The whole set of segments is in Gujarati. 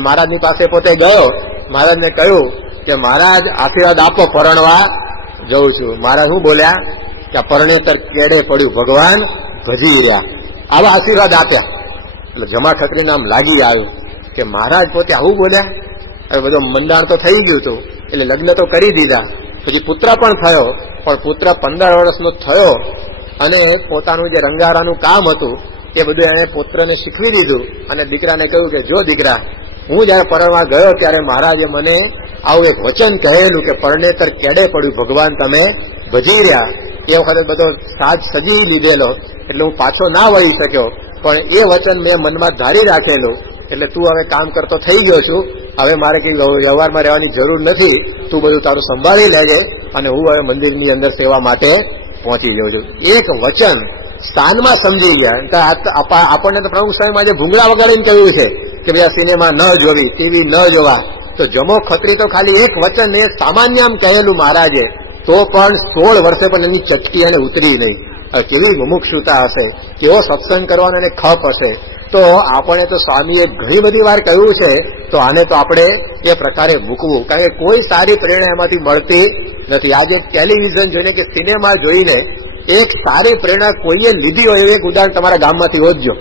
મહારાજની પાસે પોતે ગયો, મહારાજને કહ્યું કે મહારાજ આશીર્વાદ આપો, પરણવા જઉં છું. મહારાજ શું બોલ્યા કે પરણેતર કેડે પડ્યું ભગવાન ભજી રહ્યા, આવા આશીર્વાદ આપ્યા. એટલે જમા ખત્રીને આમ લાગી આવ્યું કે મહારાજ પોતે આવું બોલ્યા. હવે બધો મંડાણ તો થઈ ગયું હતું, એટલે લગ્ન તો કરી દીધા, પછી પુત્ર પણ થયો, પણ પુત્ર 15 વર્ષનો થયો અને પોતાનું જે રંગારાનું કામ હતું એ બધું એને પુત્રને શીખવી દીધું અને દીકરાને કહ્યું કે જો દીકરા, હું જયારે પરણવા ગયો ત્યારે મહારાજે મને આવું એક વચન કહેલું કે પરણેતર કેડે પડ્યું ભગવાન તમે ભજી રહ્યા. એ વખતે બધો સાજ સજી લીધેલો, એટલે હું પાછો ના વળી શક્યો, પણ એ વચન મેં મનમાં ધારી રાખેલું. એટલે તું હવે કામ કરતો થઈ ગયો છું, હવે મારે કઈ વ્યવહારમાં રહેવાની જરૂર નથી, તું બધું તારું સંભાળી લેજે અને હું હવે મંદિરની અંદર સેવા માટે પહોંચી ગયો છું. એક વચન સ્થાનમાં સમજી ગયા. આપણને તો પ્રમુખ સ્વામીમાં જે ભૂંગળા વગાડીને કહ્યું છે કે ભાઈ આ સિનેમા ન જોવી, ટીવી ન જોવા, તો જમો ખત્રી તો ખાલી એક વચન એ સામાન્ય આમ કહેલું મહારાજે, તો પણ 16 વર્ષે પણ એની ચટકી એને ઉતરી નહીં. કેવી મુમુક્ષુતા હશે, કેવો સત્સંગ કરવાનો એને ખપ હશે. તો આપણે તો સ્વામીએ ઘણી બધી વાર કહ્યું છે, તો આને તો આપણે એ પ્રકારે મૂકવું, કારણ કે કોઈ સારી પ્રેરણા એમાંથી મળતી નથી. આજે ટેલિવિઝન જોઈને કે સિનેમા જોઈને એક સારી પ્રેરણા કોઈએ લીધી હોય એક ઉદાહરણ તમારા ગામમાંથી હોજો.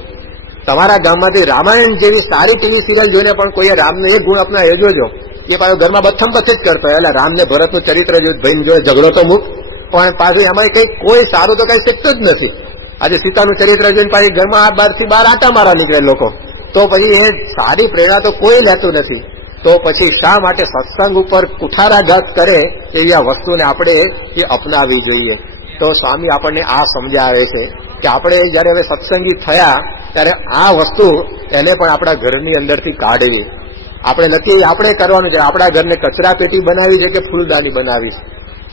તમારા ગામમાંથી રામાયણ જેવી સારી ટીવી સિરિયલ જોઈને પણ કોઈએ રામને એક ગુણ અપનાવ્યો જોજો. એ પાછો ઘરમાં બથમ બથી જ કરતો હોય, એટલે રામને ભરતનું ચરિત્ર જોયું, ભાઈ જોડે ઝઘડો તો મૂક, પણ પાછું એમાં કઈ કોઈ સારું તો કઈ શીખતું જ નથી. આજે સીતાનું ચરિત્ર જોઈને પાછી ઘરમાં 8 થી 12 આટા મારવા નીકળે લોકો, તો પછી એ સારી પ્રેરણા તો કોઈ લેતું નથી. તો પછી શા માટે સત્સંગ ઉપર કુઠારાઘાત કરે એવી આ વસ્તુને આપણે એ અપનાવી જોઈએ. તો સ્વામી આપણને આ સમજાવે છે કે આપણે જયારે હવે સત્સંગી થયા ત્યારે આ વસ્તુ એને પણ આપણા ઘરની અંદરથી કાઢવી. આપણે નક્કી આપણે કરવાનું છે, આપણા ઘરને કચરા પેટી બનાવી છે કે ફૂલદાની બનાવી છે.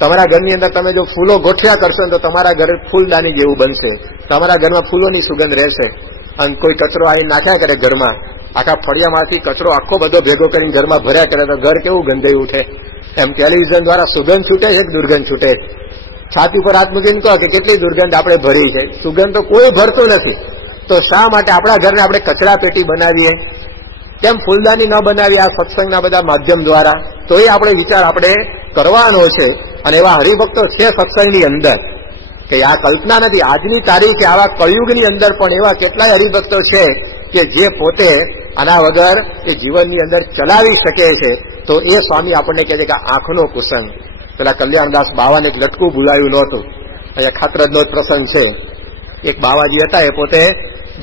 તમારા ઘરની અંદર તમે જો ફૂલો ગોઠવ્યા કરશો ને તો તમારા ઘર ફૂલદાની જેવું બનશે, તમારા ઘરમાં ફૂલોની સુગંધ રહેશે. અને કોઈ કચરો આવી નાખ્યા કરે ઘરમાં, આખા ફળિયામાંથી કચરો આખો બધો ભેગો કરીને ઘરમાં ભર્યા કરે તો ઘર કેવું ગંધાઈ ઉઠે. એમ ટેલિવિઝન દ્વારા સુગંધ છૂટે છે કે દુર્ગંધ છૂટે? છાતી પર હાથ મૂકીને કહો કે કેટલી દુર્ગંધ આપણે ભરી છે, સુગંધ તો કોઈ ભરતું નથી. તો શા માટે આપણા ઘરને આપણે કચરા પેટી બનાવીએ, કેમ ફૂલદાની ન બનાવીએ આ સત્સંગના બધા માધ્યમ દ્વારા? તો એ આપણે વિચાર આપણે કરવાનો છે. અને એવા હરિભક્તો છે સત્સંગની અંદર કે આ કલ્પના નથી, આજની તારીખે આવા કળિયુગની અંદર પણ એવા કેટલાય હરિભક્તો છે કે જે પોતે આના વગર એ જીવનની અંદર ચલાવી શકે છે. તો એ સ્વામી આપણને કહે છે કે આંખનો કુસંગ. પેલા કલ્યાણદાસ બાવાને એક લટકું ભૂલાયું નહોતું. અહીંયા ખાતરજનો જ પ્રસંગ છે. એક બાવાજી હતા, એ પોતે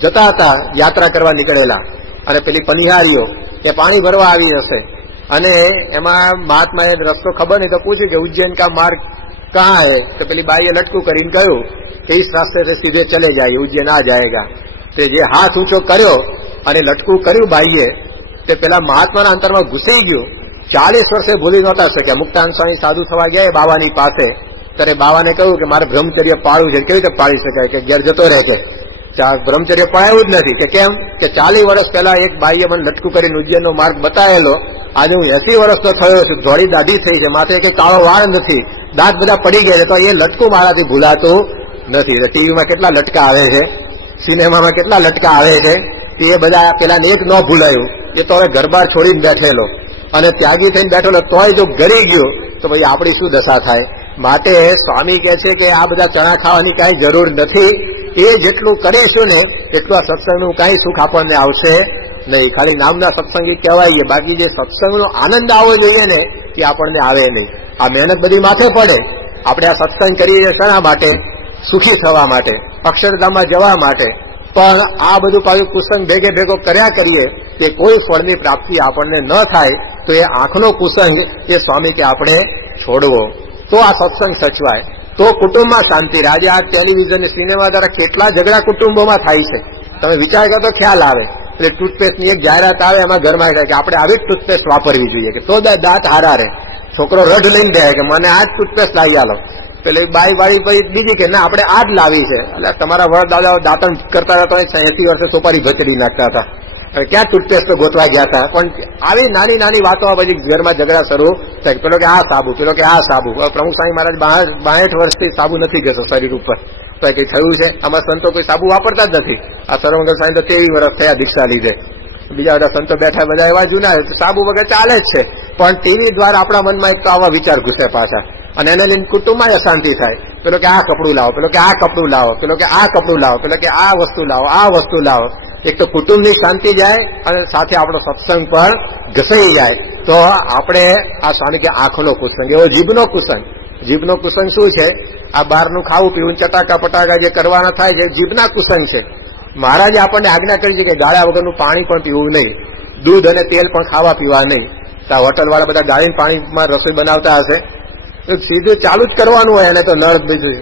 જતા હતા યાત્રા કરવા નીકળેલા, અને પેલી પનિહારીઓ એ પાણી ભરવા આવી હશે, અને એમાં મહાત્માએ રસ્તો ખબર નહીં તો પૂછ્યું કે ઉજ્જૈન કા માર્ગ કહાં હૈ? તો પેલી બાઈએ લટકું કરીને કહ્યું કે ઇસ રાસ્તે से सीधे चले जाइए, उज्जैन आ जाएगा. તે જે હાથ ઊંચો કર્યો અને લટકું કર્યું બાઈએ, તે પેલા મહાત્માના અંતરમાં ઘૂસી ગયું. 40 વર્ષે ભૂલી નહોતા શક્યા. મુક્તાનંદ સ્વામી સાધુ થવા ગયા બાવાની પાસે, ત્યારે બાવાને કહ્યું કે મારે બ્રહ્મચર્ય પાળવું છે. કેવી રીતે પાળી શકાય કે ઘેર જતો રહેશે? બ્રહ્મચર્ય પડાયું જ નથી. કે કેમ? કે 40 વર્ષ પહેલા એક બાઈએ મને લટકું કરીને ઉજ્જૈનનો માર્ગ બતાવેલો, આજે હું 80 વર્ષનો થયો છું, ધોળી દાઢી થઈ છે, માથે કઈ કાળો વાળ નથી, દાંત બધા પડી ગયા છે, તો એ લટકું મારાથી ભૂલાતું નથી. ટીવીમાં કેટલા લટકા આવે છે, સિનેમામાં કેટલા લટકા આવે છે, એ બધા પેલાને એક ન ભૂલાયું, એ તો હવે ઘરબાર છોડીને બેઠેલો અને ત્યાગી થઈને બેઠેલો, તોય જો ગરી ગયો તો ભાઈ આપણી શું દશા થાય? માટે સ્વામી કહે છે કે આ બધા ચણા ખાવાની કાંઈ જરૂર નથી. એ જેટલું કરીશું ને એટલું આ સત્સંગનું કાંઈ સુખ આપણને આવશે નહીં. ખાલી નામના સત્સંગી કહેવાય, બાકી જે સત્સંગનો આનંદ આવવો જોઈએ ને એ આપણને આવે નહીં. આ મહેનત બધી માથે પડે. આપણે આ સત્સંગ કરીએ શા માટે? સુખી થવા માટે, અક્ષરધામમાં જવા માટે. પણ આ બધું પાછું કુસંગ ભેગે ભેગો કર્યા કરીએ કે કોઈ ફળની પ્રાપ્તિ આપણને ન થાય, તો એ આંખનો કુસંગ એ સ્વામી કે આપણે છોડવો, તો આ સત્સંગ સચવાય, તો કુટુંબમાં શાંતિ રહે. આજે આ ટેલિવિઝન સિનેમા દ્વારા કેટલા ઝઘડા કુટુંબોમાં થાય છે, તમે વિચાર કરો તો ખ્યાલ આવે. એટલે ટૂથપેસ્ટની એક જાહેરાત આવે, એમાં ઘરમાં કહે કે આપણે આવી જ ટૂથપેસ્ટ વાપરવી જોઈએ કે તો દાંત હારા રહે. છોકરો રઢ લઈને દે કે મને આ જ ટૂથપેસ્ટ લાવી આલો. પેલે બાઈ વાળી બીજી કે ના આપણે આ જ લાવી છે. એટલે તમારા વડદાદાઓ દાંતણ કરતા હતા, 80 વર્ષે સોપારી ભચડી નાખતા હતા, ક્યાં ટૂથપેસ્ટ ગોતવા ગયા હતા. પણ આવી નાની નાની વાતો પછી ઘરમાં ઝઘડા શરૂ થાય. પેલો કે આ સાબુ, પેલો કે આ સાબુ. પ્રમુખ સ્વામી મહારાજ 62 વર્ષથી સાબુ નથી જતો શરીર ઉપર, તો કઈ થયું છે? આમાં સંતો કોઈ સાબુ વાપરતા જ નથી. આ સર્વમંગલ સ્વામી તો 23 વર્ષ થયા દીક્ષા લીધે. બીજા બધા સંતો બેઠા બધા એવા જૂના સાબુ વગર ચાલે જ છે, પણ ટીવી દ્વારા આપણા મનમાં એક તો આવા વિચાર ઘૂસે પાછા, અને એને લઈને કુટુંબમાં અશાંતિ થાય. પેલો કે આ કપડું લાવો, પેલો કે આ કપડું લાવો, પેલો કે આ કપડું લાવો, પેલો કે આ વસ્તુ લાવો, આ વસ્તુ લાવો. એક તો કુટુંબની શાંતિ જાય અને સાથે આપણો સત્સંગ પણ ઘસાઈ જાય. તો આપણે આ સ્વામી કે આંખનો કુસંગ, એવો જીભનો કુસંગ. જીભનો કુસંગ શું છે? આ બહારનું ખાવું પીવું, ચટાકા પટાકા જે કરવાના થાય છે, જીભના કુસંગ છે. મહારાજે આપણને આજ્ઞા કરી છે કે ગાળ્યા વગરનું પાણી પણ પીવું નહીં, દૂધ અને તેલ પણ ખાવા પીવા નહીં. તો હોટલ વાળા બધા ગાળીને પાણીમાં રસોઈ બનાવતા હશે, સીધું ચાલુ જ કરવાનું હોય, એને તો નળ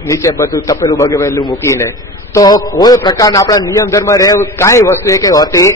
નીચે બધું તપેલું બગેલું મૂકીને. તો કોઈ પ્રકારના આપણા નિયમ ધર્મ રહે કાંઈ વસ્તુ એ કઈ હોતી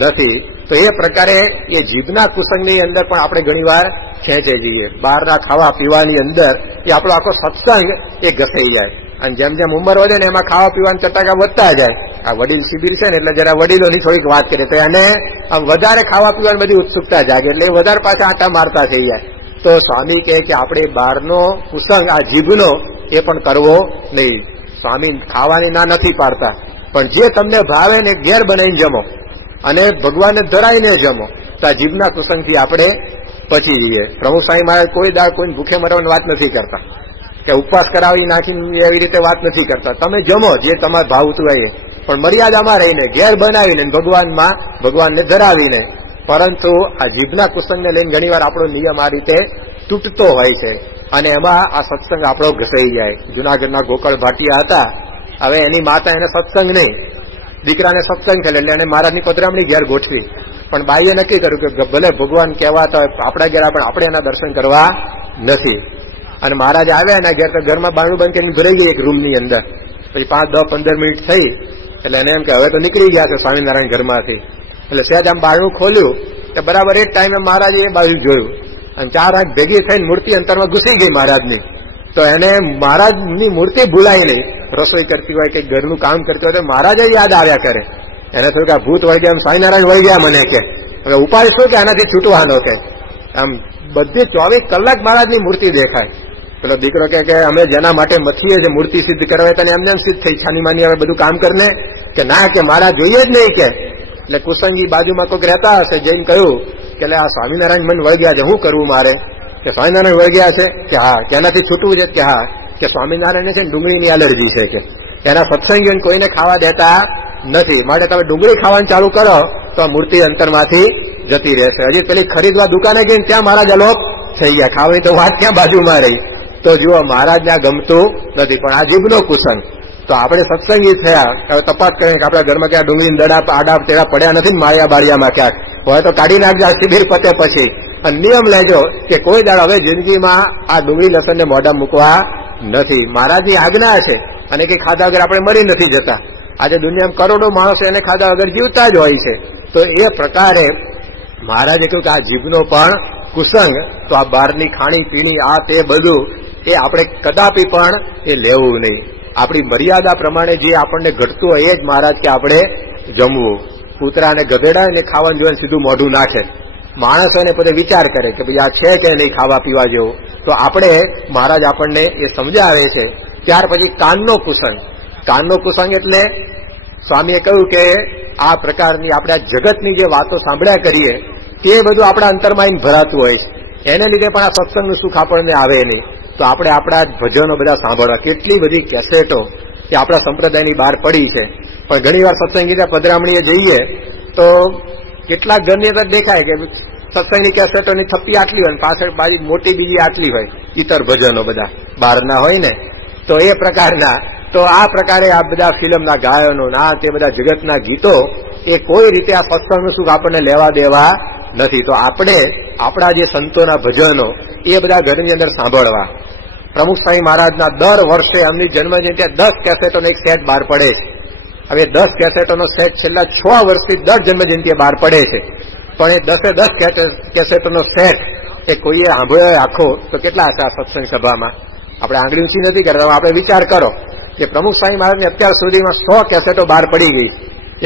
નથી. તો એ પ્રકારે એ જીભના કુસંગની અંદર પણ આપણે ઘણી વાર ખેંચે જઈએ. બહારના ખાવા પીવાની અંદર એ આપણો આખો સત્સંગ એ ઘસાઈ જાય. અને જેમ જેમ ઉંમર વધે ને એમાં ખાવા પીવાના ચટાકા વધતા જાય. આ વડીલ શિબિર છે ને એટલે જરા વડીલોની થોડીક વાત કરીએ તો એને આમ વધારે ખાવા પીવાની બધી ઉત્સુકતા જાગે, એટલે એ વધારે પાછા આંટા મારતા થઈ જાય. તો સ્વામી કહે કે આપણે બહારનો કુસંગ આ જીભનો એ પણ કરવો નહીં. સ્વામી ખાવાની ના નથી પાડતા, પણ જે તમને ભાવે ને ઘેર બનાવીને જમો અને ભગવાનને ધરાઈને જમો. તો આ જીભના કુસંગથી આપણે પચી જઈએ. પ્રમુખ સ્વામી મહારાજ કોઈ દાળ કોઈને ભૂખે મરવાની વાત નથી કરતા, કે ઉપવાસ કરાવી નાખીને એવી રીતે વાત નથી કરતા. તમે જમો જે તમારે ભાવતું હોય, પણ મર્યાદામાં રહીને ઘેર બનાવીને ભગવાનને ધરાવીને. પરંતુ આ જીભના કુસંગને લઈને ઘણીવાર આપણો નિયમ આ રીતે તૂટતો હોય છે, અને એમાં આ સત્સંગ આપણો ઘસાઈ જાય. જુનાગઢના ગોકળ ભાટિયા હતા, હવે એની માતા એને સત્સંગ નહીં, દીકરાને સત્સંગ થયેલો એટલે એને મહારાજની પધરામણી ઘેર ગોઠવી. પણ બાઈએ નક્કી કર્યું કે ભલે ભગવાન કહેવાતા હોય આપણા ઘેર, પણ આપણે એના દર્શન કરવા નથી. અને મહારાજ આવ્યા એના ઘેર, તો ઘરમાં બારણું બંધ કરીને ભરાઈ ગઈ એક રૂમની અંદર. પછી 5, 10, 15 મિનિટ થઈ એટલે એને એમ કે હવે તો નીકળી ગયા છે સ્વામિનારાયણ ઘરમાંથી. એટલે સહેજ આમ બારણું ખોલ્યું તો બરાબર એ જ ટાઈમે મહારાજે એ બાજુ જોયું, અને 4 આંખ ભેગી થઈને મૂર્તિ અંતરમાં ઘૂસી ગઈ મહારાજની. તો એને મહારાજની મૂર્તિ ભૂલાઈ નહીં. રસોઈ કરતી હોય કે ઘરનું કામ કરતી હોય તો મહારાજ યાદ આવ્યા કરે. એને થયું કે ભૂત વળી ગયા, સ્વામિનારાયણ વળી ગયા મને, કે હવે ઉપાય શું કે આનાથી છૂટવાનો, કે આમ બધી 24 કલાક મહારાજની મૂર્તિ દેખાય. પેલો દીકરો કે અમે જેના માટે મથીએ છીએ મૂર્તિ સિદ્ધ કરવા, તને એમને એમ સિદ્ધ થઈ છાની માની હવે બધું કામ કરને, કે ના કે મહારાજ જોઈએ જ નહીં. કે એટલે કુસંગી બાજુમાં કોઈક રહેતા હશે, જઈને કહ્યું કે આ સ્વામિનારાયણ મન વળગ્યા છે, શું કરવું મારે? કે સ્વામિનારાયણ વળગ્યા છે, કે હા. કે એનાથી છૂટવું છે? કે હા. કે સ્વામિનારાયણ છે ને ડુંગળીની એલર્જી છે, કે એના સત્સંગીઓને કોઈને ખાવા દેતા નથી, માટે તમે ડુંગળી ખાવાનું ચાલુ કરો તો આ મૂર્તિ અંતરમાંથી જતી રહેશે. હજી પેલી ખરીદવા દુકાને ગઈને ત્યાં મહારાજ અલોપ થઈ ગયા, ખાવાની તો વાત ત્યાં બાજુમાં રહી. તો જુઓ મહારાજને આ ગમતું નથી. પણ આ જીભનો કુસંગ. તો આપણે સત્સંગી થયા, હવે તપાસ કરીએ કે આપણા ઘરમાં ક્યાં ડુંગળી દડા આડા તેડા પડ્યા નથી માળિયા બાળિયામાં ક્યાંક હોય તો કાઢી નાખજો આ શિબિર પતે પછી. અને નિયમ લેજો કે કોઈ દાડ હવે જિંદગીમાં આ ડુંગળી લસણને મોઢા મૂકવા નથી. મહારાજની આજ્ઞા છે, અને કઈ ખાધા વગર આપણે મરી નથી જતા. આજે દુનિયામાં કરોડો માણસો એને ખાધા વગર જીવતા જ હોય છે. તો એ પ્રકારે મહારાજે કહ્યું કે આ જીભનો પણ કુસંગ, તો આ બહારની ખાણી પીણી આ તે બધું એ આપણે કદાપી પણ એ લેવું નહીં. આપણી મર્યાદા પ્રમાણે જે આપણને ઘટતું હોય એ જ મહારાજ કે આપણે જમવું. કૂતરા અને ગધેડા એને ખાવાનું જોઈએ સીધું મોઢું નાખે, માણસો એને પોતે વિચાર કરે કે ભાઈ આ છે કે નહીં ખાવા પીવા જેવું. તો આપણે મહારાજ આપણને એ સમજાવે છે. ત્યાર પછી કાનનો કુસંગ. કાનનો કુસંગ એટલે સ્વામીએ કહ્યું કે આ પ્રકારની આપણે જગતની જે વાતો સાંભળ્યા કરીએ તે બધું આપણા અંતરમાં આવીને ભરાતું હોય છે, એને લીધે પણ આ સત્સંગનું સુખ આપણને આવે નહીં. તો આપણે આપણા ભજનો બધા સાંભળવા. કેટલી બધી કેસેટો કે આપણા સંપ્રદાયની બહાર પડી છે, પણ ઘણી વાર સત્સંગી પધરામણીએ જઈએ તો કેટલાક ઘરની અંદર દેખાય કે સત્સંગની કેસેટોની થપ્પી આટલી હોય, પાછળ બાજુ મોટી બીજી આટલી હોય, ઇતર ભજનો બધા બહારના હોય ને. તો એ પ્રકારના, તો આ પ્રકારે આ બધા ફિલ્મના ગાયનો ના તે બધા જગતના ગીતો એ કોઈ રીતે આ સત્સંગનું સુખ આપણને લેવા દેવા નથી. તો આપણે આપણા જે સંતોના ભજનો એ બધા ઘરની અંદર સાંભળવા. પ્રમુખ સ્વામી મહારાજના દર વર્ષે એમની જન્મજયંતિ 10 કેસેટોનો એક સેટ બહાર પડે છે. હવે 10 કેસેટોનો સેટ છેલ્લા 6 વર્ષથી દર જન્મજયંતિએ બહાર પડે છે. પણ એ 10 કેસેટોનો સેટ એ કોઈએ સાંભળ્યો આખો તો કેટલા હશે આ સત્સંગ સભામાં? આપણે આંગળી ઊંચી નથી કરતા. આપણે વિચાર કરો કે પ્રમુખ સ્વામી મહારાજની અત્યાર સુધીમાં 100 કેસેટો બહાર પડી ગઈ.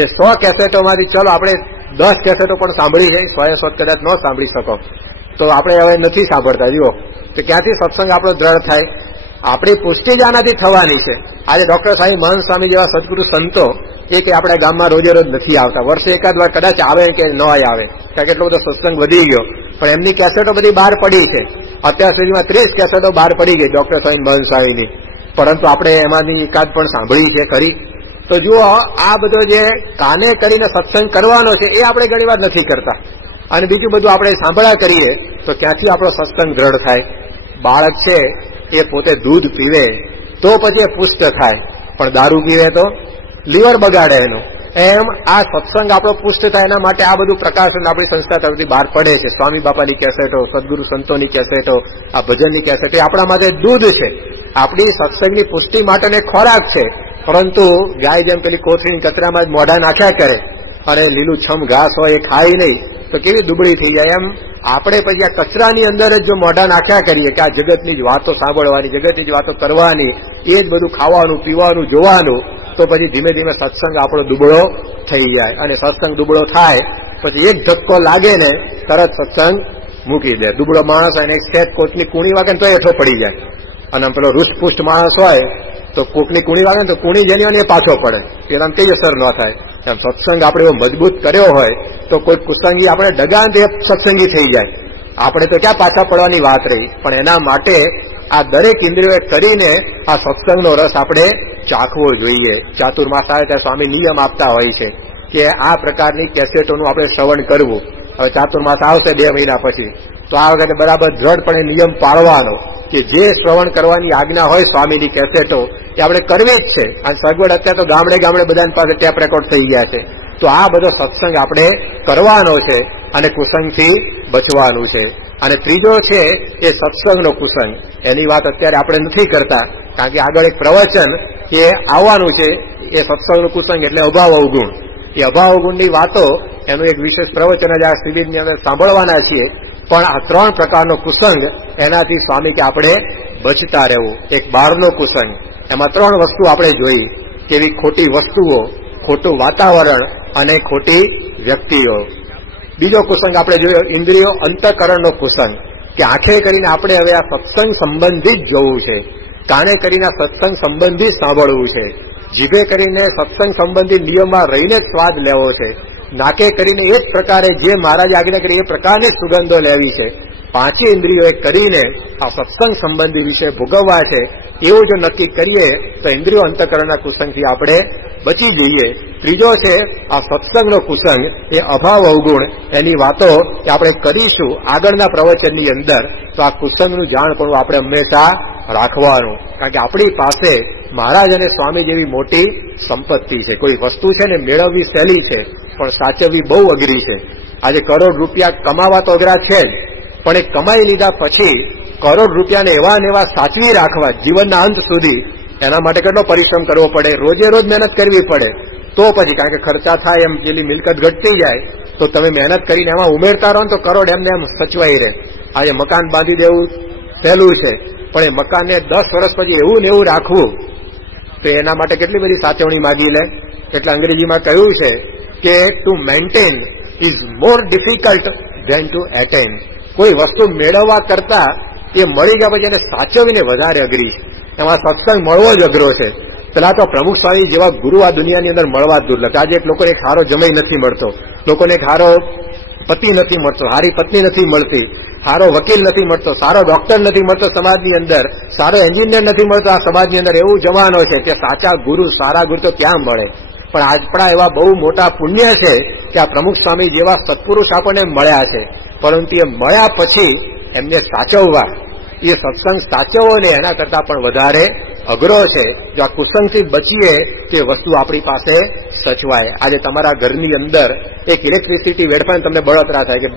એ 100 કેસેટોમાંથી ચલો આપણે 10 કેસેટો પણ સાંભળી છે, 100 કદાચ ન સાંભળી શકો તો આપણે હવે નથી સાંભળતા. જુઓ તો ક્યાંથી સત્સંગ આપણો દ્રઢ થાય? આપણી પુષ્ટિ જ આનાથી થવાની છે. આજે ડોક્ટર સાહેબ મહંત સ્વામી જેવા સદગુરુ સંતો એ કે આપણા ગામમાં રોજે રોજ નથી આવતા, વર્ષે એકાદ વાર કદાચ આવે કે ન આવે, કારણ કે એટલો બધો સત્સંગ વધી ગયો. પણ એમની કેસેટો બધી બહાર પડી છે. અત્યાર સુધીમાં 30 કેસેટો બહાર પડી ગઈ ડોક્ટર સાહેબ મહંત સ્વામીની, પરંતુ આપણે એમાંથી એકાદ પણ સાંભળી છે ખરી? તો જુઓ, આ બધો જે કાને કરીને સત્સંગ કરવાનો છે એ આપણે ઘણી વાર નથી કરતા, અને બીજું બધું આપણે સાંભળ્યા કરીએ તો ક્યાંથી આપણો સત્સંગ દ્રઢ થાય? બાળક છે એ પોતે દૂધ પીવે તો પછી એ પુષ્ટ થાય, પણ દારૂ પીવે તો લીવર બગાડે એનું. એમ આ સત્સંગ આપણો પુષ્ટ થાય એના માટે આ બધું પ્રકાશન આપણી સંસ્થા તરફથી બહાર પડે છે. સ્વામી બાપાની કેસેટો, સદગુરુ સંતોની કેસેટો, આ ભજનની કેસેટો એ આપણા માટે દૂધ છે, આપણી સત્સંગની પુષ્ટિ માટેનો ખોરાક છે. પરંતુ ગાય જેમ પેલી કોથળીની કચરામાં જ મોઢા નાખ્યા કરે અને લીલું છમ ઘાસ હોય એ ખાય નહીં તો કેવી દુબળી થઈ જાય, એમ આપણે પછી આ કચરાની અંદર જ જો મોઢા નાખ્યા કરીએ કે આ જગતની જ વાતો સાંભળવાની, જગતની જ વાતો કરવાની, એ જ બધું ખાવાનું, પીવાનું, જોવાનું, તો પછી ધીમે ધીમે સત્સંગ આપણો દુબળો થઈ જાય. અને સત્સંગ દુબળો થાય પછી એક ધક્કો લાગે ને તરત સત્સંગ મૂકી દે. દુબળો માણસ હોય ને એક સેટ કોચની કુણી વાગે ને તો હેઠો પડી જાય, અને પેલો રૂષ્ટપુષ્ટ માણસ હોય તો કોકની કુણી વાગે ને તો કુણી જેની હોય ને એ પાછો પડે, પેલા કઈ અસર ન થાય. એમ સત્સંગ આપણે એવો મજબૂત કર્યો હોય તો કોઈ કુસંગી આપણે ડગાન તે સત્સંગી થઈ જાય. આપણે તો ક્યાં પાછા પડવાની વાત રહી? પણ એના માટે આ દરેક ઇન્દ્રિયોએ કરીને આ સત્સંગનો રસ આપણે ચાખવો જોઈએ. ચાતુર્માસ આવે ત્યારે સ્વામી નિયમ આપતા હોય છે કે આ પ્રકારની કેસેટોનું આપણે શ્રવણ કરવું. હવે ચાતુર્માસ આવશે 2 મહિના પછી, તો આ વખતે બરાબર દ્રઢપણે નિયમ પાળવાનો કે જે શ્રવણ કરવાની આજ્ઞા હોય સ્વામીની કેસેટો એ આપણે કરવી જ છે. અને સગવડ અત્યારે તો ગામડે ગામડે બધાની પાસે ટેપ રેકોર્ડ થઈ ગયા છે, તો આ બધો સત્સંગ આપણે કરવાનો છે અને કુસંગથી બચવાનું છે. અને ત્રીજો છે એ સત્સંગનો કુસંગ. એની વાત અત્યારે આપણે નથી કરતા, કારણ કે આગળ એક પ્રવચન એ આવવાનું છે, એ સત્સંગનું કુસંગ એટલે અભાવ અવગુણ. એ અભાવ અવગુણની વાતો એનું એક વિશેષ પ્રવચન જ આ શિબિરની અંદર સાંભળવાના છીએ. પણ આ 3 પ્રકારનો કુસંગ એનાથી સ્વામી કે આપણે બચતા રહેવું. એક બહારનો કુસંગ, એમાં 3 વસ્તુ આપણે જોઈ, કેવી ખોટી વસ્તુઓ, ખોટું વાતાવરણ અને ખોટી વ્યક્તિઓ. બીજો કુસંગ આપણે જોયો ઇન્દ્રિયો અંતઃકરણનો કુસંગ, કે આંખે કરીને આપણે હવે આ સત્સંગ સંબંધિત જોવું છે, કાને કરીને આ સત્સંગ સંબંધિત સાંભળવું છે, જીભે કરીને સત્સંગ સંબંધિત નિયમમાં રહીને જ સ્વાદ લેવો છે, નાકે કરીને એ જ પ્રકારે જે મહારાજ આજ્ઞા કરી એ પ્રકારની સુગંધો લેવી છે. 5 ઇન્દ્રિયોએ કરીને આ સત્સંગ સંબંધી વિશે ભોગવવા છે, એવું જો નક્કી કરીએ તો ઇન્દ્રિયો અંતઃકરણના કુસંગથી આપણે બચી જઈએ. ત્રીજો છે આ સત્સંગનો કુસંગ, એ અભાવ અવગુણ. એની વાતો કે આપણે કરીશું આગળના પ્રવચનની અંદર. તો આ કુસંગનું જાણપણું આપણે હંમેશા રાખવાનું, કારણ કે આપણી પાસે મહારાજ અને સ્વામી જેવી મોટી સંપત્તિ છે. કોઈ વસ્તુ છે ને મેળવવી સહેલી છે, પણ સાચવવી બહુ અઘરી છે. આજે કરોડ રૂપિયા કમાવા તો અઘરા છે જ, પણ એ કમાઈ લીધા પછી કરોડ રૂપિયાને એવા ને એવા સાચવી રાખવા જીવનના અંત સુધી, એના માટે કેટલો પરિશ્રમ કરવો પડે, રોજે રોજ મહેનત કરવી પડે. તો પછી કારણ કે ખર્ચા થાય એમ પેલી મિલકત ઘટતી જાય, તો તમે મહેનત કરીને એમાં ઉમેરતા રહો ને તો કરોડ એમને એમ સચવાઈ રહે. આજે મકાન બાંધી દેવું સહેલું છે, પણ એ મકાનને 10 વર્ષ પછી એવું ને એવું રાખવું, તો એના માટે કેટલી બધી સાચવણી માગી લે. એટલે અંગ્રેજીમાં કહ્યું છે કે to maintain is more difficult than to attain. કોઈ વસ્તુ મેળવવા કરતા એ મળી ગયા પછી એને સાચવીને વધારે અઘરી છે. એમાં સત્સંગ મળવો જ અઘરો છે. પેલા તો પ્રમુખ સ્વામી જેવા ગુરુ આ દુનિયાની અંદર મળવા જ દુર્લભ. આજે લોકોને એક સારો જમાઈ નથી મળતો, લોકોને એક સારો પતિ નથી મળતો, સારી પત્ની નથી મળતી, સારો વકીલ નથી મળતો, સારો ડોક્ટર નથી મળતો સમાજની અંદર, સારો એન્જિનિયર નથી મળતો આ સમાજની અંદર. એવું જમાનો છે કે સાચા ગુરુ, સારા ગુરુ તો ક્યાં મળે. પણ આપણા એવા બહુ મોટા પુણ્ય છે કે આ પ્રમુખ સ્વામી જેવા સત્પુરુષ આપણને મળ્યા છે. પરંતુ એ મળ્યા પછી એમને સાચવવા, એ સત્સંગ સાચવો ને એના કરતા પણ વધારે અઘરો છે. જો આ કુસંગથી બચીએ તે વસ્તુ આપણી પાસે સચવાય. આજે તમારા ઘરની અંદર એક ઇલેક્ટ્રિસિટી વેડફાય તમને બળતરા થાય કે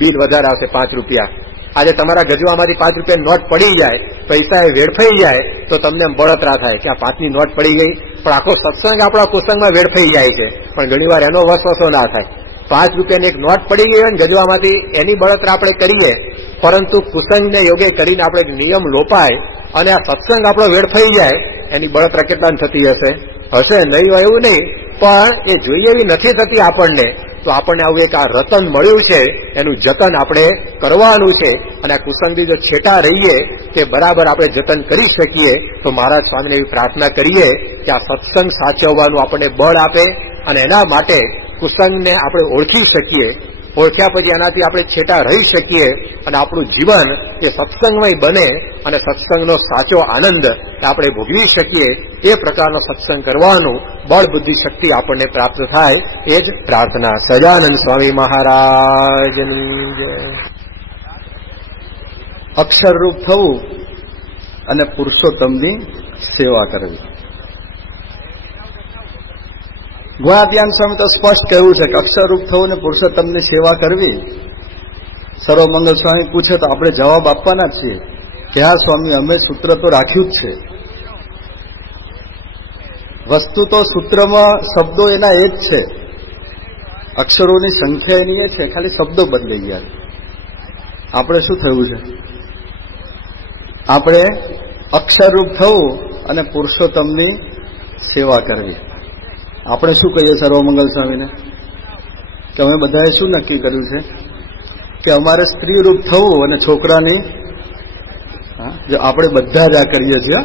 બિલ વધારે આવશે 5 રૂપિયા. આજે તમારા ગજવામાંથી 5 રૂપિયા નોટ પડી જાય, પૈસા એ વેડફાઈ જાય, તો તમને બળતરા થાય કે આ 5ની નોટ પડી ગઈ. પણ આખો સત્સંગ આપણા કુસંગમાં વેડફાઈ જાય છે. પણ ઘણીવાર એનો વસવસો ના થાય. 5 રૂપિયાની એક નોટ પડી ગઈ હોય ને ગજવામાંથી, એની બળતરા આપણે કરીએ, પરંતુ કુસંગને યોગે કરીને આપણે નિયમ લોપાય અને આ સત્સંગ આપણો વેડફાઈ જાય, એની બળતરા કેટલાની થતી હશે? નહીં હોય એવું નહીં, પણ એ જોઈએ એવી નથી થતી આપણને તો આપણને આવું એક આ રતન મળ્યું છે એનું જતન આપણે કરવાનું છે. અને આ કુસંગથી જો છેટા રહીએ તે બરાબર આપણે જતન કરી શકીએ તો મહારાજ સ્વામીને એવી પ્રાર્થના કરીએ કે આ સત્સંગ સાચવવાનું આપણને બળ આપે અને એના માટે કુસંગને આપણે ઓળખી શકીએ. ઓળખ્યા પછી એનાથી આપણે છેટા રહી શકીએ અને આપણું જીવન એ સત્સંગમય બને અને સત્સંગનો સાચો આનંદ આપણે ભોગવી શકીએ. એ પ્રકારનો સત્સંગ કરવાનું બળ બુદ્ધિ શક્તિ આપણને પ્રાપ્ત થાય એ જ પ્રાર્થના. સહજાનંદ સ્વામી મહારાજની જય. અક્ષરરૂપ થવું અને પુરુષોત્તમની સેવા કરવી. ગુણાત્યાન સ્વામી તો સ્પષ્ટ કહ્યું છે કે અક્ષરરૂપ થવું અને પુરુષોત્તમની સેવા કરવી. સર્વમંગલ સ્વામી પૂછે તો આપણે જવાબ આપવાના છીએ કે હા સ્વામી, અમે સૂત્ર તો રાખ્યું જ છે. વસ્તુ તો સૂત્રમાં શબ્દો એના એ જ છે, અક્ષરોની સંખ્યા એની એ છે, ખાલી શબ્દો બદલાઈ ગયા. આપણે શું થયું છે? આપણે અક્ષરરૂપ થવું અને પુરુષોત્તમની સેવા કરવી. આપણે શું કહીએ સર્વમંગલ સ્વામીને કે અમે બધાએ શું નક્કી કર્યું છે કે અમારે સ્ત્રીરૂપ થવું અને છોકરાની, જો આપણે બધા જ આ કરીએ છીએ.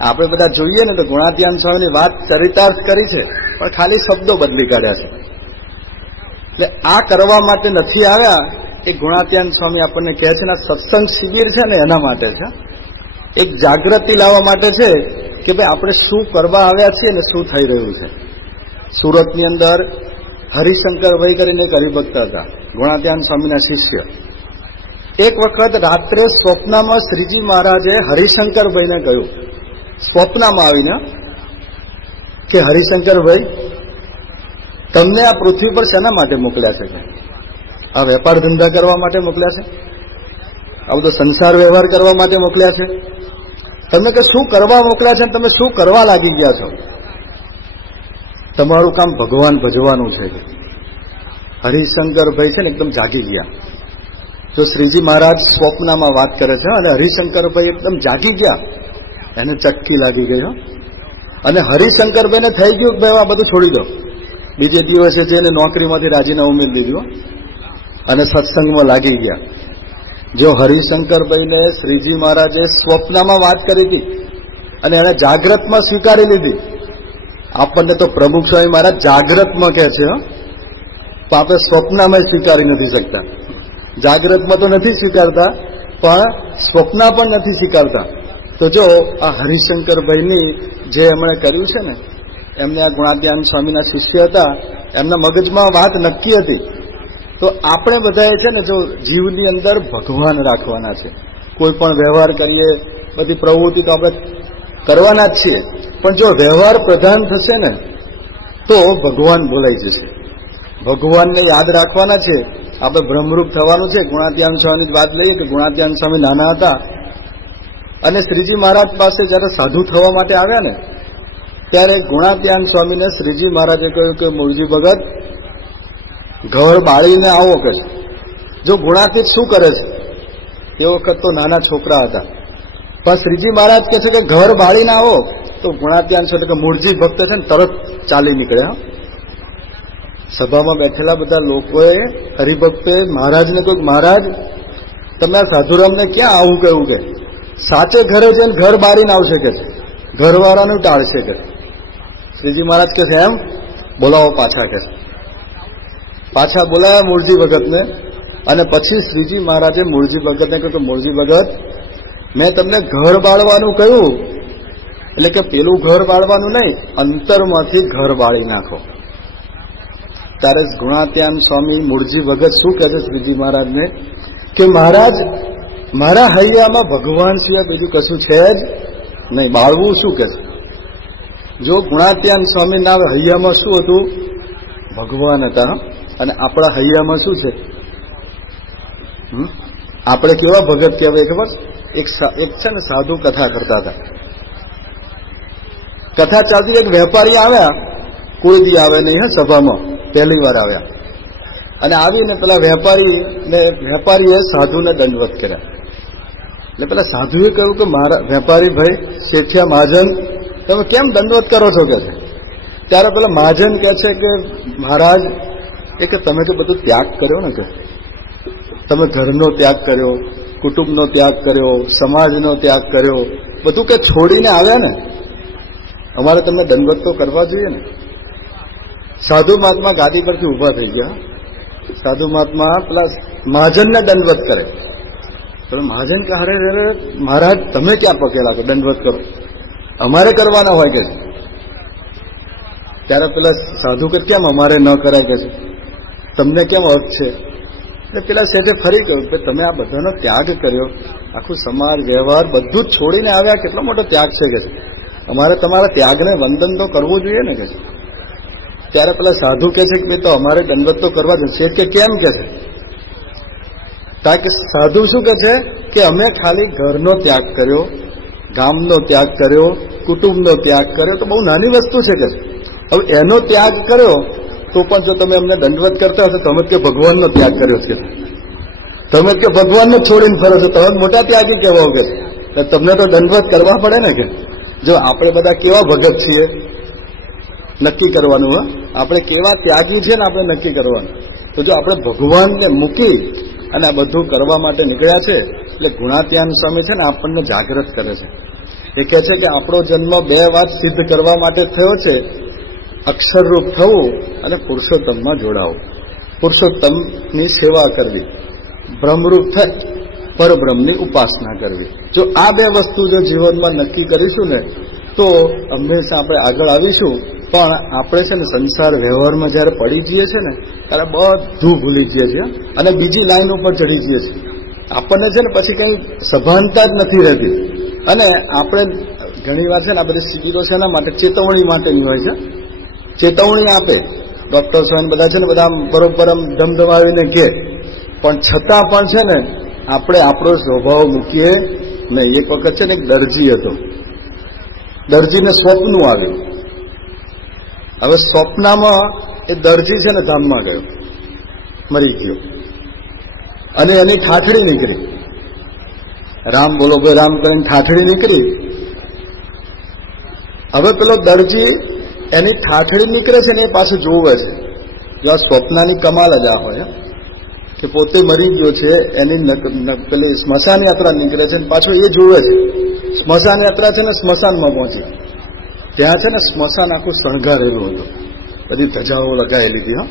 આપણે બધા જોઈએ ને તો ગુણાત્યાન સ્વામીની વાત ચરિતાર્થ કરી છે પણ ખાલી શબ્દો બદલી કાઢ્યા છે. એટલે આ કરવા માટે નથી આવ્યા. એ ગુણાત્યાન સ્વામી આપણને કહે છે ને સત્સંગ શિબિર છે ને એના માટે છે. એક જાગૃતિ લાવવા માટે છે કે ભાઈ આપણે શું કરવા આવ્યા છીએ ને શું થઈ રહ્યું છે. સુરતની અંદર હરિશંકરભાઈ કરીને એક હરિભક્ત હતા, ગુણાત્યાન સ્વામીના શિષ્ય. એક વખત રાત્રે સ્વપ્નમાં શ્રીજી મહારાજે હરિશંકરભાઈને કહ્યું, સ્વપ્નમાં આવીને, કે હરિશંકરભાઈ તમને આ પૃથ્વી પર શેના માટે મોકલ્યા છે? આ વેપાર ધંધા કરવા માટે મોકલ્યા છે? આ બધો સંસાર વ્યવહાર કરવા માટે મોકલ્યા છે? તમે કે શું કરવા મોકલ્યા છે? તમે શું કરવા લાગી ગયા છો? તમારું કામ ભગવાન ભજવાનું છે. હરિશંકરભાઈ છે ને એકદમ જાગી ગયા. જો શ્રીજી મહારાજ સ્વપ્નમાં વાત કરે છે અને હરિશંકરભાઈ એકદમ જાગી ગયા, એને ચટકી લાગી ગઈ. અને હરિશંકરભાઈને થઈ ગયું કે ભાઈ આ બધું છોડી દો. બીજે દિવસે જઈને નોકરીમાંથી રાજીનામું મેળવી દીધું અને સત્સંગમાં લાગી ગયા. જો હરિશંકરભાઈને શ્રીજી મહારાજે સ્વપ્નમાં વાત કરી હતી અને એને જાગ્રતમાં સ્વીકારી લીધી. આપણને તો પ્રમુખ સ્વામી મહારાજ જાગ્રતમાં કહે છે, તો આપણે સ્વપ્નમાં સ્વીકારી નથી શકતા. જાગ્રતમાં તો નથી સ્વીકારતા પણ સ્વપ્ન પણ નથી સ્વીકારતા. તો જો આ હરિશંકરભાઈની જે એમણે કર્યું છે ને, એમને આ ગુણાત્યાન સ્વામીના શિષ્ય હતા, એમના મગજમાં વાત નક્કી હતી. તો આપણે બધાએ છે ને જો જીવની અંદર ભગવાન રાખવાના છે. કોઈ પણ વ્યવહાર કરીએ, બધી પ્રવૃત્તિ તો આપણે કરવાના જ છીએ, પણ જો વ્યવહાર પ્રધાન થશે ને તો ભગવાન બોલાઈ જશે. ભગવાનને યાદ રાખવાના છે. આપણે બ્રહ્મરૂપ થવાનું છે. ગુણાત્યાન સ્વામીની વાત લઈએ કે ગુણાત્યાન સ્વામી નાના હતા અને શ્રીજી મહારાજ પાસે જયારે સાધુ થવા માટે આવ્યા ને, ત્યારે ગુણાત્યાન સ્વામીને શ્રીજી મહારાજે કહ્યું કે મૂળજી ભગત ઘર બાળીને આવો કે. જો ગુણાતીત શું કરે છે? એ વખત તો નાના છોકરા હતા, પણ શ્રીજી મહારાજ કહે છે કે ઘર બાળીને આવો. તો ગુણાત્યાન સ્વામી કે મૂળજી ભક્ત છે ને તરત ચાલી નીકળ્યા. સભામાં બેઠેલા બધા લોકોએ, હરિભક્તોએ મહારાજને કહ્યું, મહારાજ તમે આ સાધુરામને ક્યાં આવું કહ્યું? કે સાચે ઘરે જઈને ઘર બાળીને આવશે કે ઘરવાળાનું ટાળશે કે. શ્રીજી મહારાજ કે છે એમ બોલાવો પાછા કે. પાછા બોલાયા મૂળજી ભગતને અને પછી શ્રીજી મહારાજે મૂળજી ભગતને કહ્યું કે મૂળજી ભગત મેં તમને ઘર બાળવાનું કહ્યું, એટલે કે પેલું ઘર બાળવાનું નહીં, અંતરમાંથી ઘર બાળી નાખો. ત્યારે ગુણાત્યાન સ્વામી મૂળજી ભગત શું કહે છે શ્રીજી મહારાજને કે મહારાજ મારા હૈયામાં ભગવાન સિવાય બીજું કશું છે જ નહીં, બાળવું શું કે છે? જો ગુણાત્યાન સ્વામીના હૈયામાં શું હતું? ભગવાન હતા. અને આપણા હૈયામાં શું છે? આપણે કેવા ભગત કહેવાય ખબર? એક છે ને સાધુ કથા કરતા હતા. કથા ચાલતી, એક વેપારી આવ્યા, કોઈ દી આવે નહીં હે સભામાં, પહેલી વાર આવ્યા. અને આવીને પેલા વેપારીએ સાધુને દંડવત કર્યા. એટલે પેલા સાધુએ કહ્યું કે મારા વેપારી ભાઈ શેઠિયા મહાજન તમે કેમ દંડવત કરો છો કે? ત્યારે પેલા મહાજન કહે છે કે મહારાજ એ કે તમે કે બધું ત્યાગ કર્યો ને કે તમે ઘરનો ત્યાગ કર્યો, કુટુંબનો ત્યાગ કર્યો, સમાજનો ત્યાગ કર્યો, બધું કે છોડીને આવ્યા ને, અમારે તમને દંડવત તો કરવા જોઈએ ને. સાધુ મહાત્મા ગાદી પરથી ઊભા થઈ ગયા. સાધુ મહાત્મા પેલા મહાજનને દંડવત કરે. મહાજન કે અરે મહારાજ તમે ક્યાં પકેલા છો, દંડવત કરો, અમારે કરવાના હોય કે છે. ત્યારે પેલા સાધુ કે કેમ અમારે ન કરાય કે છે, તમને કેમ અર્થ છે? એટલે પેલા શેઠે ફરી કહ્યું કે તમે આ બધાનો ત્યાગ કર્યો, આખું સમાજ વ્યવહાર બધું જ છોડીને આવ્યા, કેટલો મોટો ત્યાગ છે કે છે, અમારે તમારા ત્યાગને વંદન તો કરવું જોઈએ ને કે છે. ત્યારે પેલા સાધુ કે છે કે તો અમારે દંડવત તો કરવા જોઈએ. શેઠ કે કેમ કે છે? કારણ કે સાધુ શું કે છે કે અમે ખાલી ઘરનો ત્યાગ કર્યો, ગામનો ત્યાગ કર્યો, કુટુંબનો ત્યાગ કર્યો તો બહુ નાની વસ્તુ છે કે છે. હવે એનો ત્યાગ કર્યો તો પણ જો તમે અમને દંડવત કરતા હશો, તમે કે ભગવાનનો ત્યાગ કર્યો છે, તમે કે ભગવાનને છોડીને ફરો છો, તમે મોટા ત્યાગી કહેવાઓ કે તમને તો દંડવત કરવા પડે ને કે. જો આપણે બધા કેવા ભગત છીએ નક્કી કરવાનું, હા આપણે કેવા ત્યાગી છે ને આપણે નક્કી કરવાનું. તો જો આપણે ભગવાનને મૂકી અને આ બધું કરવા માટે નીકળ્યા છે, એટલે ગુણાત્યાન સ્વામી છે ને આપણને જાગૃત કરે છે. એ કહે છે કે આપણો જન્મ બે વાત સિદ્ધ કરવા માટે થયો છે, અક્ષરરૂપ થવું અને પુરુષોત્તમમાં જોડાવું, પુરુષોત્તમની સેવા કરવી, બ્રહ્મરૂપ થઈ પરબ્રહ્મની ઉપાસના કરવી. જો આ બે વસ્તુ જો જીવનમાં નક્કી કરીશું ને તો હંમેશા આપણે આગળ આવીશું. પણ આપણે છે ને સંસાર વ્યવહારમાં જયારે પડી જઈએ છીએ ને ત્યારે બધું ભૂલી જઈએ છીએ અને બીજી લાઈન ઉપર ચડી જઈએ છીએ. આપણને છે ને પછી કંઈ સભાનતા જ નથી રહેતી. અને આપણે ઘણી વાર છે ને આ બધી શિબિરો છે એના માટે ચેતવણી માટેની હોય છે. ચેતવણી આપે ડોક્ટર સાહેબ બધા છે ને બધા બરોબર ધમધમાવીને કહે, પણ છતાં પણ છે ને આપણે આપણો સ્વભાવ મૂકીએ નહીં. એક વખત છે ને એક દરજી હતો, દરજીને સ્વપ્ન આવ્યું. હવે સ્વપ્નમાં એ દરજી છે ને ધામમાં ગયો, મરી ગયો અને એની ઠાઠડી નીકળી. રામ બોલો ભાઈ રામ કરીને ઠાઠડી નીકળી. હવે પેલો દરજી એની ઠાઠડી નીકળે છે ને એ પાછું જોવે છે. જો આ સ્વપ્નાની કમાલ જ આ હોય કે પોતે મરી ગયો છે, એની પેલી સ્મશાન યાત્રા નીકળે છે પાછો એ જોવે છે. સ્મશાન યાત્રા છે ને સ્મશાનમાં પહોંચી, ત્યાં છે ને સ્મશાન આખું શણગારેલું હતું, બધી ધજાઓ લગાવેલી હતી. હા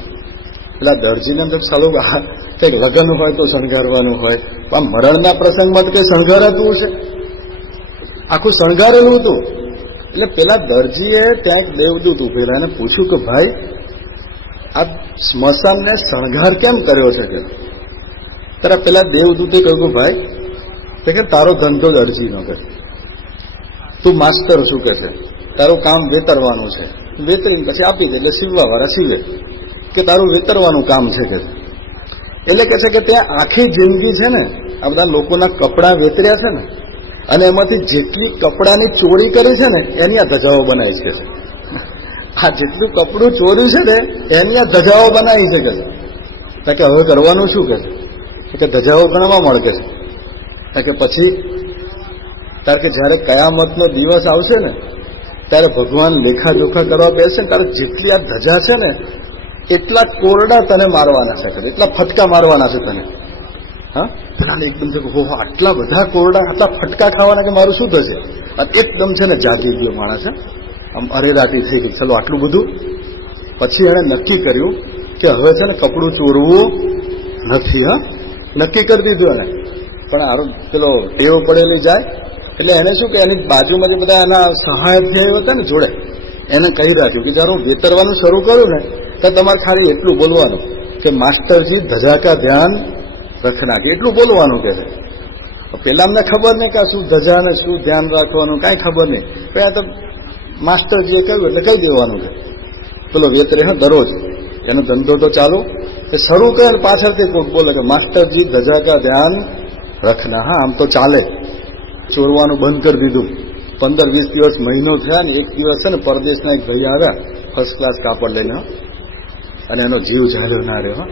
પેલા દરજીને અંદર ચાલો કંઈક લગ્ન હોય તો શણગારવાનું હોય, પણ મરણના પ્રસંગમાં તો કંઈ શણગારાતું છે, આખું શણગારેલું હતું. એટલે પેલા દરજીએ ત્યાં એક દેવદૂત ઉભેલા એને પૂછ્યું કે ભાઈ આ સ્મશાનને શણગાર કેમ કર્યો છે કે? ત્યારે પેલા દેવદૂતે કહ્યું ભાઈ કે તારો ધંધો દરજીનો કે, તું માસ્ટર શું કે છે, તારું કામ વેતરવાનું છે, વેતરીને પછી આપી દે એટલે સીવવા વાળા સીવે, કે તારું વેતરવાનું કામ છે કે. એટલે કે છે કે ત્યાં આખી જિંદગી છે ને આ બધા લોકોના કપડાં વેતર્યા છે ને અને એમાંથી જેટલી કપડાની ચોરી કરી છે ને એની આ ધજાઓ બનાવી છે. આ જેટલું કપડું ચોર્યું છે ને એની આ ધજાઓ બનાવી છે કે હવે કરવાનું શું કે ધજાઓ ગણવા મળે છે કે પછી તારે કે જયારે કયામતનો દિવસ આવશે ને ત્યારે ભગવાન લેખાજોખા કરવા બેસે ને ત્યારે જેટલી આ ધજા છે ને એટલા કોરડા તને મારવાના છે, એટલા ફટકા મારવાના છે તને. હા પેલા એકદમ છે હો આટલા બધા કોરડા આટલા ફટકા ખાવાના કે મારું શું થશે? એકદમ છે ને જાગી ગયો માણસ, આમ અરેરાટી થઈ ગઈ, ચલો આટલું બધું. પછી એણે નક્કી કર્યું કે હવે છે ને કપડું ચોરવું નથી. હા નક્કી કરી દીધું એને. પણ આરો પેલો ટેવ પડેલી જાય એટલે એને શું કે એની બાજુમાં જે બધા એના સહાયક થયા હતા ને જોડે એને કહી રાખ્યું કે જયારે હું વેતરવાનું શરૂ કરું ને તો તમારે ખાલી એટલું બોલવાનું કે માસ્ટરજી ધજા કા ધ્યાન રખના, કે એટલું બોલવાનું કે છે. પેલા અમને ખબર નહીં કે શું ધજા ને શું ધ્યાન રાખવાનું કાંઈ ખબર નહીં. પેલા તો માસ્ટરજીએ કહ્યું એટલે કહી દેવાનું કે પેલો વેતરે હા દરરોજ એનો ધંધો તો ચાલુ એ શરૂ કરે પાછળથી કોઈક બોલે કે માસ્ટરજી ધજા કા ધ્યાન રખના. હા આમ તો ચાલે, ચોરવાનું બંધ કરી દીધું. 15-20 દિવસ મહિનો થયા ને એક દિવસ છે ને પરદેશના એક ભાઈ આવ્યા ફર્સ્ટ ક્લાસ કાપડ લઈને અને એનો જીવ ઝાલ્યો ના રહ્યો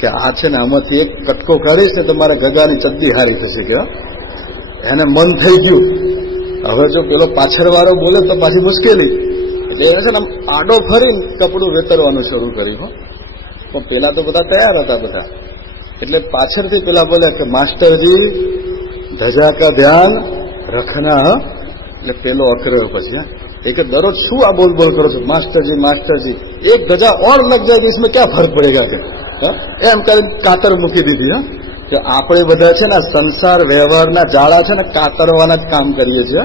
કે આ છે ને આમાંથી એક કટકો કરીશ ને તમારે ગગાની ચડ્ડી હારી થશે કે. એને મન થઈ ગયું હવે જો પેલો પાછળવાળો બોલે તો પાછી મુશ્કેલી, એટલે એને છે ને આડો ફરીને કપડું વેતરવાનું શરૂ કર્યું. પણ પેલા તો બધા તૈયાર હતા બધા. એટલે પાછળથી પેલા બોલ્યા કે માસ્ટરજી ધજા કા ધ્યાન રખના. એટલે પેલો અકર્યો પછી એ કે દરરોજ શું આ બોલ બોલ કરો છો, માસ્ટરજી માસ્ટરજી, એક ધજા ઓર લગ જાય તો इसमें क्या फर्क पड़ेगा કે એમ કરીને કાતર મૂકી દીધી. કે આપણે બધા છે ને સંસાર વ્યવહારના જાળા છે ને કાતરવાના જ કામ કરીએ છીએ.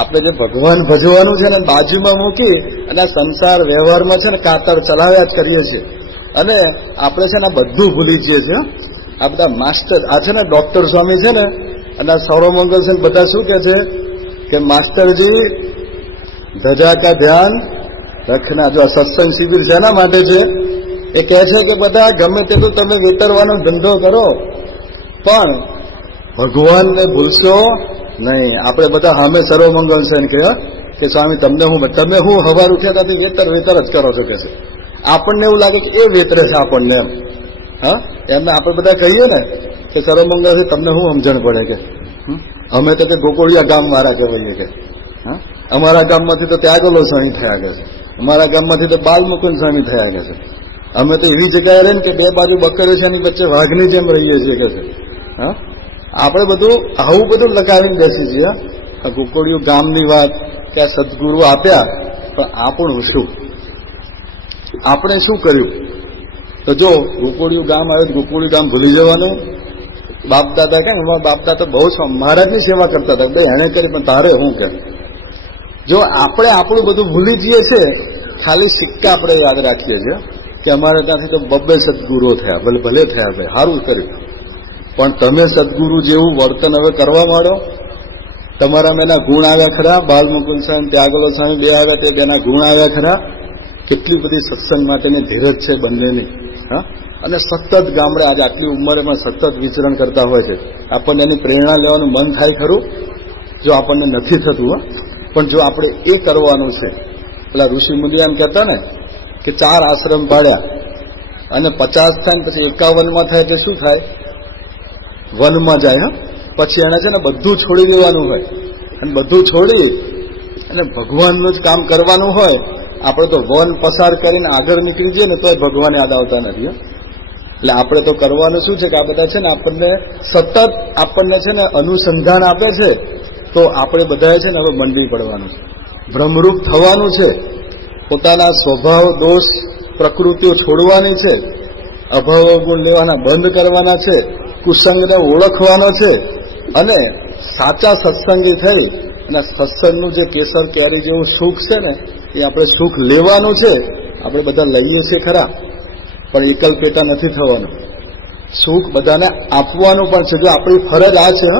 આપણે જે ભગવાન ભજવાનું છે ને બાજુમાં મૂકી અને સંસાર વ્યવહારમાં છે ને કાતર ચલાવ્યા જ કરીએ છીએ. અને આપણે છે ને બધું ભૂલી જઈએ છીએ. આ બધા માસ્ટર આ છે ને ડોક્ટર સ્વામી છે ને અને સૌરવમંગલ છે બધા શું કે છે કે માસ્ટરજી ધજા કા ધ્યાન રખના. જો આ સત્સંગ શિબિર શેના માટે છે? એ કહે છે કે બધા ગમે તેટલું તમે વેતરવાનો ધંધો કરો પણ ભગવાનને ભૂલશો નહીં. આપણે બધા સામે સર્વમંગલ છે કે સ્વામી તમને તમે હું હવાર ઉઠ્યા ત્યાંથી વેતર જ કરો છો કે છે. આપણને એવું લાગે કે એ વેતરે છે આપણને એમ. હા, એમને આપણે બધા કહીએ ને કે સર્વમંગલ છે તમને શું સમજણ પડે કે અમે તો ગોકુળિયા ગામ વાળા કહેવાઈએ કે અમારા ગામમાંથી તો ત્યાગલો સ્વામી થયા કે છે, અમારા ગામમાંથી તો બાલમુકુંદ સ્વામી થયા કે છે. અમે તો એવી જગ્યાએ રહીને કે બે બાજુ બકરીઓ છે એની વચ્ચે વાઘની જેમ રહીએ છીએ કે છે. હા, આપણે બધું આવું બધું લગાવીને બેસી છીએ. આ ગોકુળિયું ગામની વાત કે આ સદગુરુ આપ્યા, પણ આપણું શું, આપણે શું કર્યું? તો જો ગોકુળિયું ગામ આવે તો ગોકુળિયું ગામ ભૂલી જવાનું. બાપ દાદા કે બાપ દાદા બહુ મહારાજની સેવા કરતા હતા, ભાઈ એને કરી પણ તારે શું કે? જો આપણે આપણું બધું ભૂલી જઈએ છીએ, ખાલી સિક્કા આપણે યાદ રાખીએ છીએ કે અમારે ત્યાંથી તો બબ્બે સદગુરુઓ થયા, ભલે થયા, ભાઈ સારું કર્યું. પણ તમે સદગુરુ જેવું વર્તન હવે કરવા માંડો. તમારામાં એના ગુણ આવ્યા ખરા? બાલમુકુંદ સ્વામી ત્યાગલો સ્વામી બે આવ્યા તે બેના ગુણ આવ્યા ખરા? કેટલી બધી સત્સંગ માટેની ધીરજ છે બંનેની. હા, અને સતત ગામડે આજે આટલી ઉંમરેમાં સતત વિચરણ કરતા હોય છે. આપણને એની પ્રેરણા લેવાનું મન થાય ખરું? જો આપણને નથી થતું, પણ જો આપણે એ કરવાનું છે. પેલા ઋષિ મુનિઓ એમ કહેતા ને કે 4 આશ્રમ પાડ્યા અને 50 થાય ને પછી 51માં થાય એટલે શું થાય? વનમાં જાય. પછી એને છે ને બધું છોડી દેવાનું હોય અને બધું છોડી અને ભગવાનનું જ કામ કરવાનું હોય. આપણે તો વન પસાર કરીને આગળ નીકળી જઈએ ને તોય ભગવાન યાદ આવતા નથી. એટલે આપણે તો કરવાનું શું છે કે આ બધા છે ને આપણને સતત આપણને છે ને અનુસંધાન આપે છે. તો આપણે બધાએ છે ને હવે મંડી પડવાનું છે, ભ્રમરૂપ થવાનું છે, પોતાના સ્વભાવ દોષ પ્રકૃતિઓ છોડવાની છે, અભાવ ગુણ લેવાના બંધ કરવાના છે, કુસંગને ઓળખવાનો છે અને સાચા સત્સંગી થઈ અને સત્સંગનું જે કેસર કેરી જેવું સુખ છે ને એ આપણે સુખ લેવાનું છે. આપણે બધા લઈએ છીએ ખરા, પણ એકલ પેટા નથી થવાનું. સુખ બધાને આપવાનું પણ છે. જો આપણી ફરજ આ છે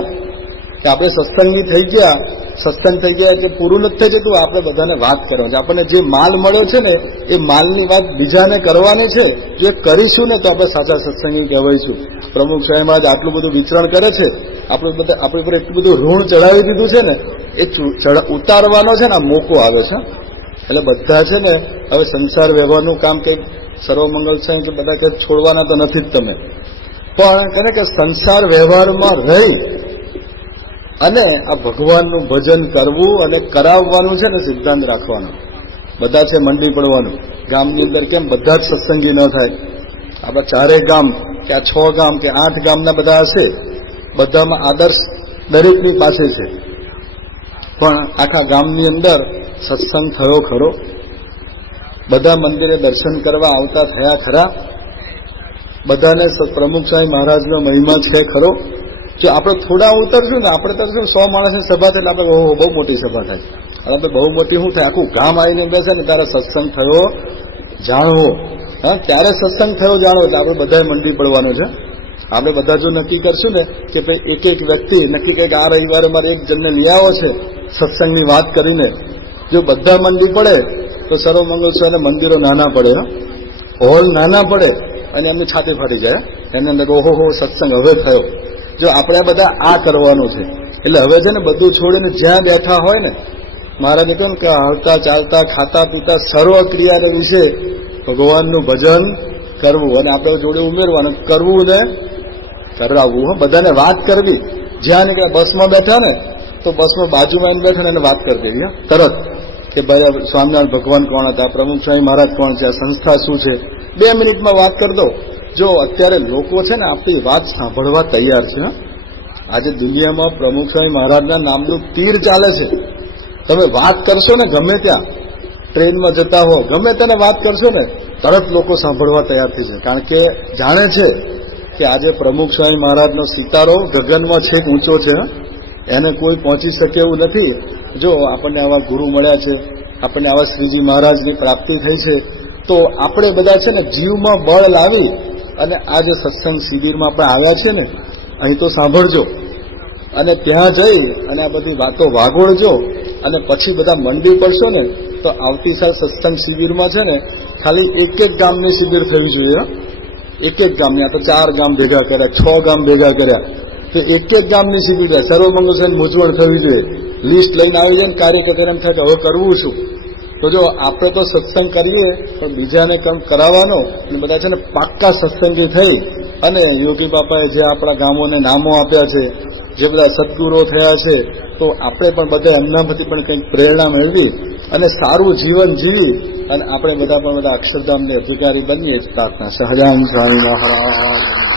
કે આપણે સત્સંગી થઈ ગયા, સત્સંગ થઈ ગયા એટલે પૂરું નથી થઈ જતું. આપણે બધાને વાત કરવાની છે. આપણને જે માલ મળ્યો છે ને એ માલની વાત બીજાને કરવાની છે. જો એ કરીશું ને તો આપણે સાચા સત્સંગી કહેવાઈશું. પ્રમુખ સાહેબ આજ આટલું બધું વિચરણ કરે છે, આપણી પર એટલું બધું ઋણ ચડાવી દીધું છે ને એ ઉતારવાનો છે ને આ મોકો આવે છે. એટલે બધા છે ને હવે સંસાર વ્યવહારનું કામ કંઈક સર્વમંગલ સાહેબ કે બધા કંઈક છોડવાના તો નથી જ તમે, પણ કહે કે સંસાર વ્યવહારમાં રહી અને આ ભગવાનનું ભજન કરવું અને કરાવવાનું છે ને સિદ્ધાંત રાખવાનો. બધા છે મંડી પડવાનું. ગામની અંદર કેમ બધા જ સત્સંગી ન થાય? આપણા 4 ગામ કે આ 6 ગામ કે 8 ગામના બધા હશે, બધામાં આદર્શ દરેકની પાસે છે, પણ આખા ગામની અંદર સત્સંગ થયો ખરો? બધા મંદિરે દર્શન કરવા આવતા થયા ખરા? બધાને પ્રમુખ સ્વામી મહારાજનો મહિમા છે ખરો? જો આપણે થોડા ઉતરશું ને, આપણે તો શું 100 માણસની સભા થાય એટલે આપણે બહુ મોટી સભા થાય. આપણે બહુ મોટી શું થાય? આખું ગામ આવીને બેસે ને ત્યારે સત્સંગ થયો જાણવો. હા, ત્યારે સત્સંગ થયો જાણવો. એટલે આપણે બધાએ મંડી પડવાનું છે. આપણે બધા જો નક્કી કરશું ને કે ભાઈ એક વ્યક્તિ નક્કી કે આ રવિવારે મારે એક જણને લઈ આવો છે સત્સંગની વાત કરીને, જો બધા મંડી પડે તો સર્વમંગલ સ્વામીના મંદિરો નાના પડે, હોલ નાના પડે અને એમની છાતી ફાટી જાય. એને અંદર ઓહો સત્સંગ હવે થયો. જો આપણે બધા આ કરવાનું છે. એટલે હવે છે ને બધું છોડીને જ્યાં બેઠા હોય ને, મહારાજે કહ્યું કે હળતા ચાલતા ખાતા પીતા સર્વ ક્રિયાને વિશે ભગવાનનું ભજન કરવું અને આપણે જોડે ઉમેરવાનું, કરવું ને કરાવવું. બધાને વાત કરવી. જ્યાં નીકળ્યા બસમાં બેઠા ને તો બસમાં બાજુમાં એને બેઠા ને એને વાત કરી દેવી તરત કે ભાઈ સ્વામિનારાયણ ભગવાન કોણ હતા, પ્રમુખ સ્વામી મહારાજ કોણ છે, આ સંસ્થા શું છે, 2 મિનિટમાં વાત કરી દો. જો અત્યારે લોકો છે ને આપણી વાત સાંભળવા તૈયાર છે. આજે દુનિયામાં પ્રમુખ સ્વામી મહારાજના નામનું તીર ચાલે છે. તમે વાત કરશો ને ગમે ત્યાં, ટ્રેનમાં જતા હો, ગમે તેને વાત કરશો ને તરત લોકો સાંભળવા તૈયાર થઈ છે. કારણ કે જાણે છે કે આજે પ્રમુખ સ્વામી મહારાજનો સિતારો ગગનમાં છેક ઊંચો છે. એને કોઈ પહોંચી શકે એવું નથી. જો આપણને આવા ગુરુ મળ્યા છે, આપણને આવા શ્રીજી મહારાજની પ્રાપ્તિ થઈ છે, તો આપણે બધા છે ને જીવમાં બળ લાવી અને આ જે સત્સંગ શિબિરમાં આપણે આવ્યા છે ને, અહીં તો સાંભળજો અને ત્યાં જઈ અને આ બધી વાતો વાગોળજો અને પછી બધા મંડી પડશો ને તો આવતી સાલ સત્સંગ શિબિરમાં છે ને ખાલી એક ગામની શિબિર થવી જોઈએ. એક ગામની, આ તો 4 ગામ ભેગા કર્યા, 6 ગામ ભેગા કર્યા, તો એક ગામની શિબિર થાય. સર્વમંગલ સાહેબ મૂંઝવણ થવી જોઈએ. લિસ્ટ લઈને આવી જાય ને કાર્યકર્તા એમ થાય કે હવે કરવું શું. તો જો આપણે તો સત્સંગ કરીએ પણ બીજાને કામ કરાવવાનો, અને બધા છે ને પાક્કા સત્સંગી થઈ અને યોગી બાપાએ જે આપણા ગામોને નામો આપ્યા છે, જે બધા સદગુરુઓ થયા છે, તો આપણે પણ બધા એમનામાંથી પણ કંઈક પ્રેરણા મેળવી અને સારું જીવન જીવી અને આપણે બધા પણ બધા અક્ષરધામને અધિકારી બનીએ જ પ્રાર્થના. સહજાનંદ સ્વામી મહારાજ.